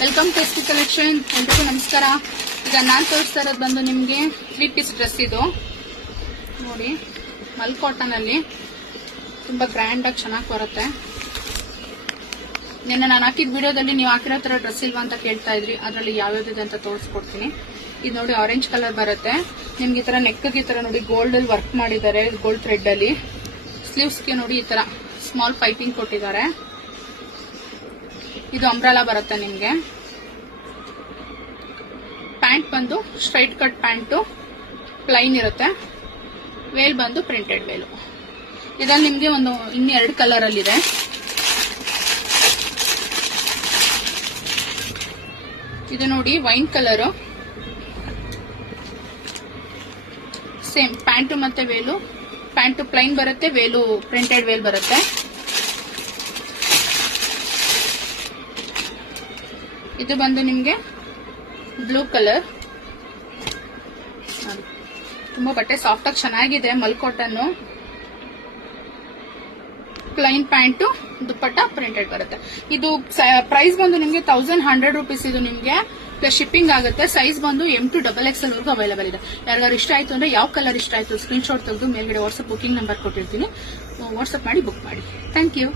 Welcome to SP collection. ಎಲ್ರಿಗೂ ನಮಸ್ಕಾರ. ಈಗ ನಾನು ತೋರಿಸ್ತಾ ಇರೋದು ಬಂದು ನಿಮಗೆ 3 ಪೀಸ್ ಡ್ರೆಸ್. ಇದು ನೋಡಿ, ಮಲ್ ಕಾಟನ್ ಅಲ್ಲಿ ತುಂಬಾ ಗ್ರ್ಯಾಂಡ್ ಆಗಿ ಚೆನ್ನಾಗಿ ಬರುತ್ತೆ. ನಿನ್ನೆ ನಾನು ಹಾಕಿದ ವಿಡಿಯೋದಲ್ಲಿ ನೀವು ಹಾಕಿರೋ ತರ ಡ್ರೆಸ್ ಇಲ್ವಾ ಅಂತ ಕೇಳ್ತಾ ಇದ್ರಿ. ಅದರಲ್ಲಿ ಯಾವ್ಯಾವ್ದಿದೆ ಅಂತ ತೋರಿಸ್ಕೊಡ್ತೀನಿ. ಇದು ನೋಡಿ, ಆರೆಂಜ್ ಕಲರ್ ಬರುತ್ತೆ ನಿಮ್ಗೆ. ಈ ತರ ನೆಕ್ ಈ ತರ ನೋಡಿ ಗೋಲ್ಡ್ ಅಲ್ಲಿ ವರ್ಕ್ ಮಾಡಿದ್ದಾರೆ, ಗೋಲ್ಡ್ ಥ್ರೆಡ್ ಅಲ್ಲಿ. ಸ್ಲೀವ್ಸ್ ಗೆ ನೋಡಿ ಈ ತರ ಸ್ಮಾಲ್ ಪೈಪಿಂಗ್ ಕೊಟ್ಟಿದ್ದಾರೆ. ಇದು ಅಂಬ್ರೆಲಾ ಬರುತ್ತೆ ನಿಮ್ಗೆ. ಪ್ಯಾಂಟ್ ಬಂದು ಸ್ಟ್ರೈಟ್ ಕಟ್ ಪ್ಯಾಂಟು, ಪ್ಲೈನ್ ಇರುತ್ತೆ. ವೇಲ್ ಬಂದು ಪ್ರಿಂಟೆಡ್ ವೇಲು. ಇದ್ರಲ್ಲಿ ನಿಮ್ಗೆ ಇನ್ನು 2 ಕಲರ್ ಅಲ್ಲಿ ಇದೆ. ಇದು ನೋಡಿ ವೈನ್ ಕಲರ್, ಸೇಮ್ ಪ್ಯಾಂಟು ಮತ್ತೆ ವೇಲು. ಪ್ಯಾಂಟು ಪ್ಲೈನ್ ಬರುತ್ತೆ, ವೇಲು ಪ್ರಿಂಟೆಡ್ ವೇಲ್ ಬರುತ್ತೆ. ಇದು ಬಂದು ನಿಮ್ಗೆ ಬ್ಲೂ ಕಲರ್. ತುಂಬಾ ಬಟ್ಟೆ ಸಾಫ್ಟ್ ಆಗಿ ಚೆನ್ನಾಗಿದೆ, ಮಲ್ ಕಾಟನ್. ಪ್ಲೈನ್ ಪ್ಯಾಂಟು, ದುಪ್ಪಟ್ಟ ಪ್ರಿಂಟೆಡ್ ಬರುತ್ತೆ. ಇದು ಪ್ರೈಸ್ ಬಂದು ನಿಮ್ಗೆ 1100 ರೂಪೀಸ್. ಇದು ನಿಮ್ಗೆ ಪ್ಲಸ್ ಶಿಪ್ಪಿಂಗ್ ಆಗುತ್ತೆ. ಸೈಜ್ ಬಂದು M to XXL ವರೆಗೂ ಅವೈಲೇಬಲ್ ಇದೆ. ಯಾರಿಗಾರು ಇಷ್ಟ ಆಯ್ತು ಅಂದ್ರೆ, ಯಾವ ಕಲರ್ ಇಷ್ಟ ಆಯ್ತು ಸ್ಕ್ರೀನ್ ಶಾಟ್ ತೆಗೆದು ಮೇಲ್ಗಡೆ ವಾಟ್ಸ್ಆಪ್ ಬುಕಿಂಗ್ ನಂಬರ್ ಕೊಟ್ಟಿರ್ತೀನಿ, ವಾಟ್ಸ್ಆಪ್ ಮಾಡಿ ಬುಕ್ ಮಾಡಿ. Thank you.